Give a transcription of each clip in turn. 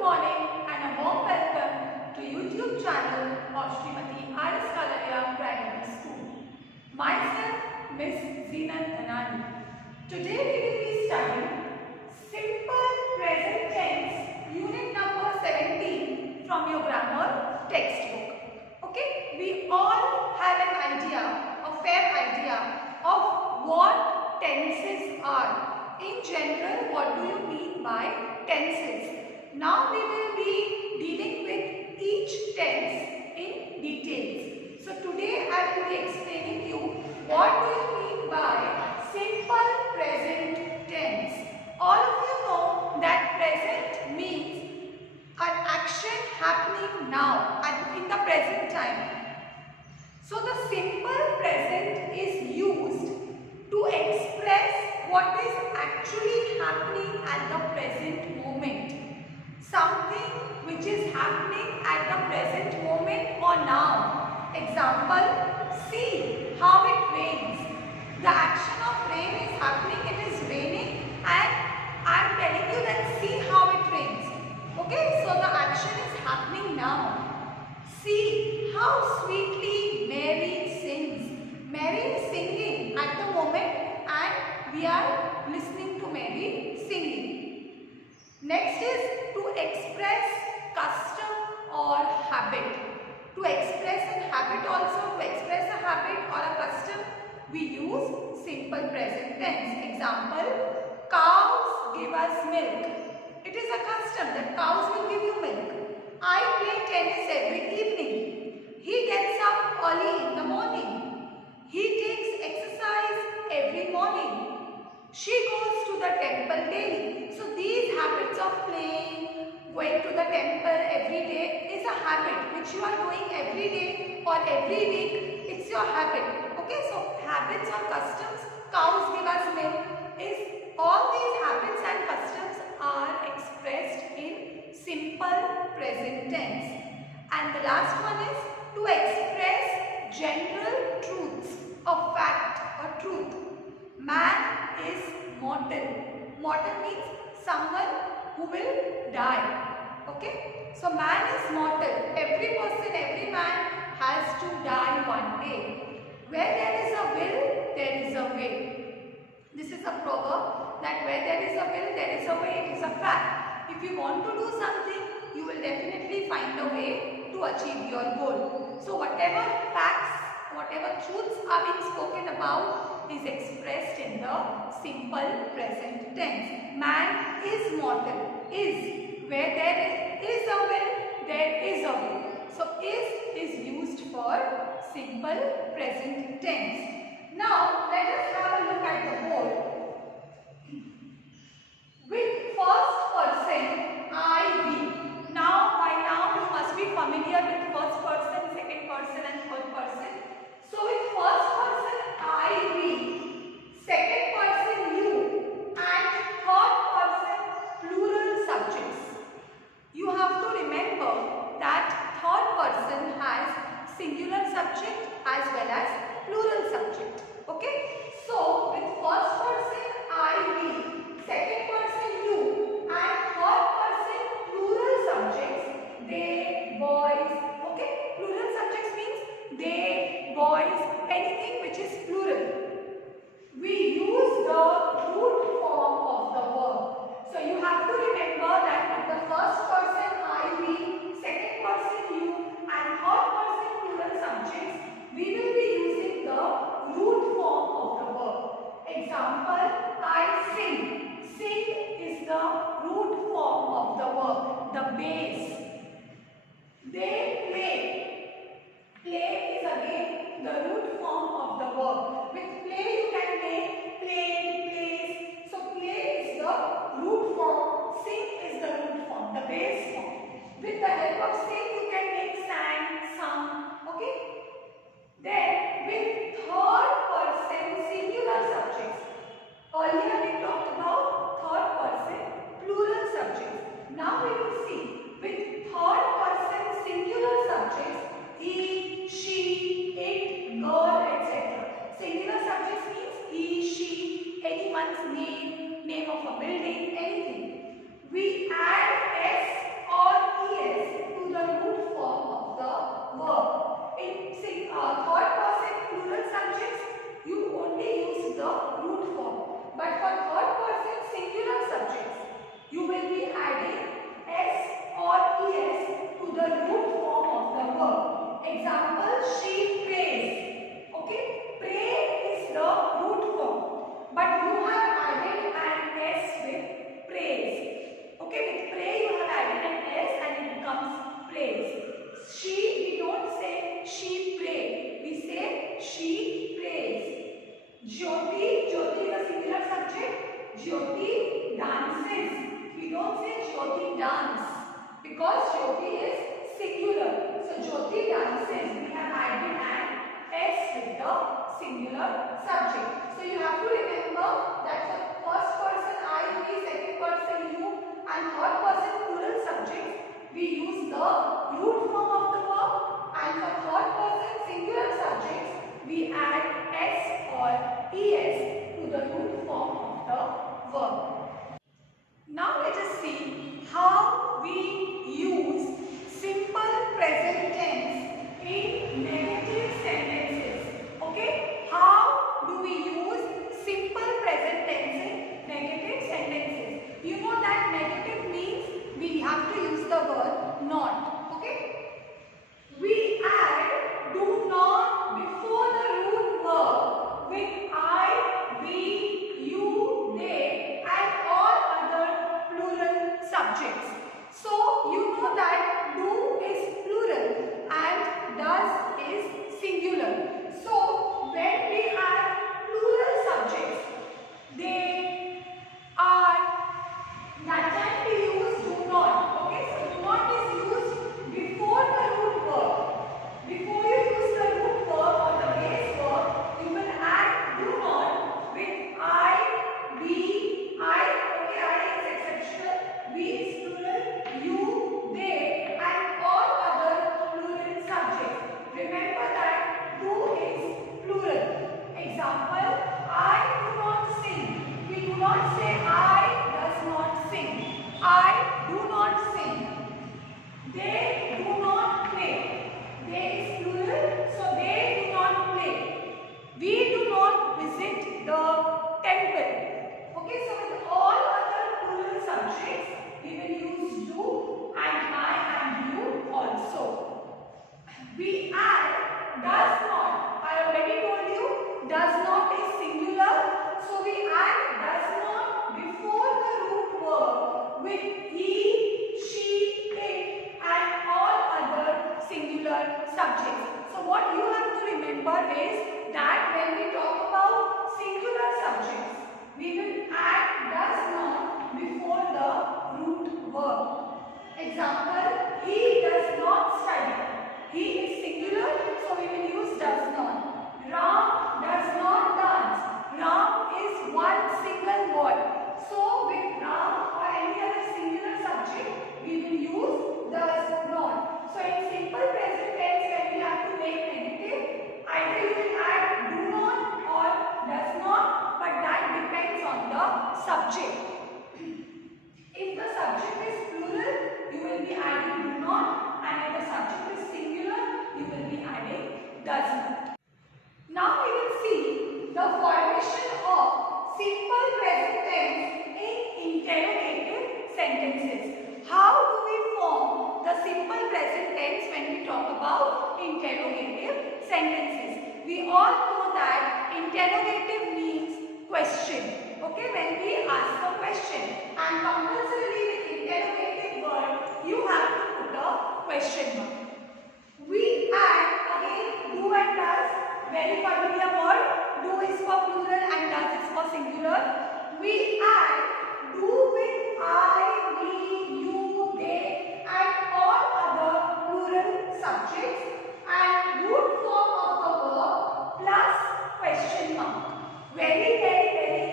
morning and a warm welcome to YouTube channel of Srimati R.S. Kalaria Primary School. Myself, Miss Zeenat Dhanani. Today we will be studying Simple Present Tense, Unit number 17 from your grammar textbook. Okay, we all have an idea, a fair idea of what tenses are. In general, what do you mean by tenses? Now we will be dealing with each tense in details. So today I will be explaining you what do you mean by simple present tense. All of you know that present means an action happening now and in the present time. So the simple present is used to express what is actually happening at the present moment. Something which is happening at the present moment or now. Example, see how it rains. The action of rain is happening, it is raining, and I am telling you that see how it rains. Okay, so the action is happening now. See how sweetly Mary sings. Mary is singing at the moment and we are listening to Mary singing. Next is to express custom or habit. To express a habit also, to express a habit or a custom, we use simple present tense. Example, cows give us milk. It is a custom that cows will give you milk. I play tennis every evening. He gets up early in the morning. He takes exercise every morning. She goes to the temple daily. So these habits of playing, going to the temple every day is a habit which you are doing every day or every week. It's your habit. Okay, so habits or customs, cows give us milk, is all these habits and customs are expressed in simple present tense. And the last one is to express general truths of fact or truth. Man is mortal. Mortal means someone who will die. Okay? So man is mortal. Every person, every man has to die one day. Where there is a will, there is a way. This is a proverb that where there is a will, there is a way. It is a fact. If you want to do something, you will definitely find a way to achieve your goal. So whatever facts, whatever truths are being spoken about is expressed in the simple present tense. Man is mortal. Is, where there is a will, there is a way. So is used for simple present tense. Now let us have a look at the board. With first person I, we. Now by now you must be familiar with first person, second person and third person. So with first person I, we, second person you and third person plural subjects. You have to remember that third person has singular subject as well as plural subject. Okay? So with first person I, we, second person you and third person plural subjects, they, boys. Okay? Plural subjects means they, boys, anything which is plural. We use the root form of the verb. So you have to remember that with the first person I, we, second person you and third person plural subjects, we will be using the root form of the verb. Example, I sing. Sing is the root form of the verb, the base. They play. Play is again the root form of the verb. With play you can make played, plays. So play is the root form, sing is the root form, the base form. With the help of sing you can make sang, sung. Okay? Then with third person singular subjects. Earlier we talked about third person plural subjects. Now we will see with third person singular subjects, he, she, it, girl, etc. Singular subjects means he, she, anyone's name, name of a building, anything. We add s don't say Jyoti dance because Jyoti is singular. So Jyoti dances. We have added an S with the singular subject. So you have to remember that for first person I, we, second person you, and third person plural subjects, we use the root form of the verb, and for third person singular subjects, we add S or ES to the root form of the verb. Now let us see how we use simple present tense in negative sentences. Okay? How do we use simple present tense in negative sentences? You know that negative means we have to use the word not. Okay? We add do not before the root verb with I, we, you, they and all other plural subjects. So you know that do is plural and does is singular. So when we have plural subjects, they are, that time we use do not. Okay, so do not is used before the root verb. Before you use the root verb or the base verb, you will add do not with I, we, I, okay, I is exceptional, we is plural, you, they and all other plural subjects. Remember that do is plural. Example, I do not sing. We do not say I does not sing. I do not sing. They do not play. They is plural, so they do not play. We do not visit the temple. Okay, so with all other plural subjects, we will use do and I and you also. We add does not. I already told you does not is singular, so we add does not before the root verb with he, she, it and all other singular subjects. So what you have to remember is that when we talk about singular subjects, we will add does not before the root verb. Example, he does not study. He is singular, so we will use does not. Ram does not dance. Ram is one single word. So with Ram or any other singular subject, we will use does not. So in simple present tense, when we have to make negative, either you will add do not or does not, but that depends on the subject. If the subject is plural, you will be adding do not, and if the subject is singular, you will be adding does not. Now we will see the formation of simple present tense in interrogative sentences. How do we form the simple present tense when we talk about interrogative sentences? We all know that interrogative means question. Okay, when we ask a question, and compulsorily with interrogative word, you have to put a question mark. We add again do and does, very familiar word. Do is for plural and does is for singular. We add do with I, we, you, they and all other plural subjects, and root form of the verb plus question mark. Very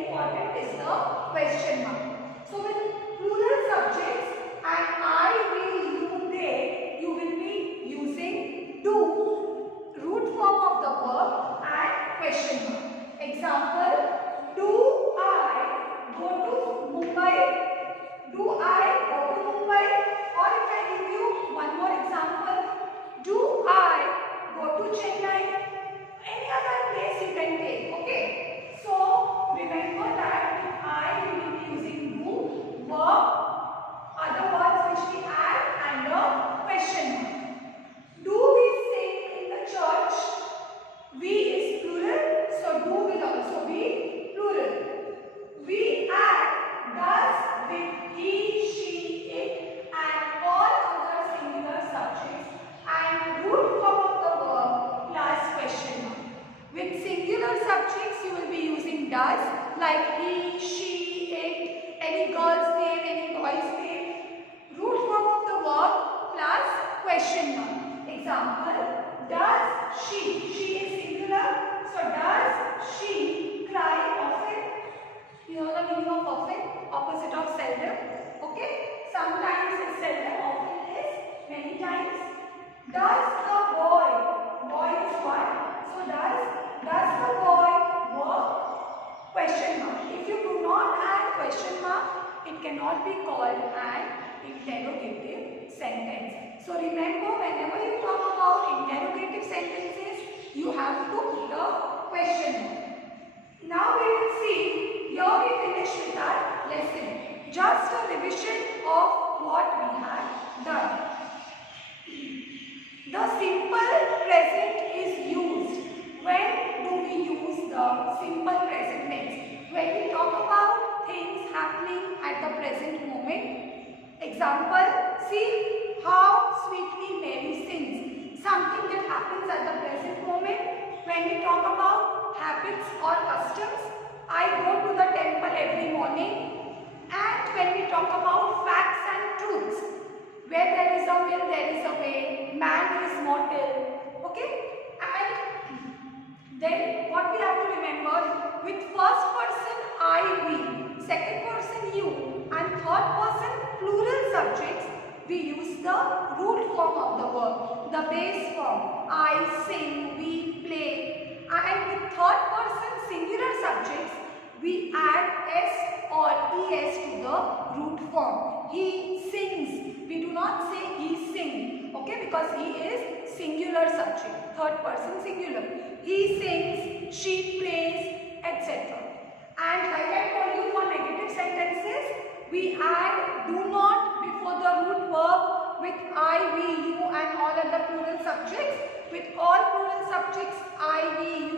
important is the question mark. So with plural subjects and I, we, you, they, you will it cannot be called an interrogative sentence. So remember, whenever you talk about interrogative sentences, you have to put a question mark. Now we will see, here we finish with our lesson. Just a revision of what we had done. The simple present is used. When do we use the simple present tense? When we talk about things happening at the present moment. Example, see how sweetly Mary sings. Something that happens at the present moment. When we talk about habits or customs, I go to the temple every morning. And when we talk about facts and truths, where there is a will, there is a way, man is mortal. Okay? And then what we have to remember, with first person I, we, second person you, and third person plural subjects, we use the root form of the verb, the base form. I sing, we play. And with third person singular subjects, we add s or es to the root form. He sings. We do not say he sing, okay, because he is singular subject, third person singular. He sings, she plays, etc. And like I told you, for negative sentences, we add do not before the root verb with I, we, you and all other plural subjects. With all plural subjects I, we,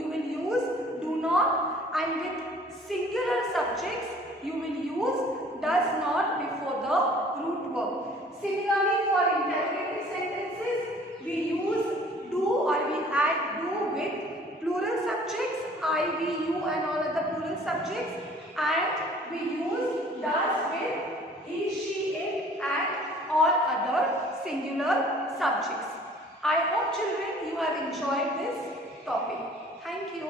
you will use do not, and with singular subjects you will use does not before the root verb. Similarly, for interrogative sentences, we use do or we add do with plural subjects I, we, you and all other plural subjects, and we use does with he, she, it and all other singular subjects. I hope children you have enjoyed this topic. Thank you.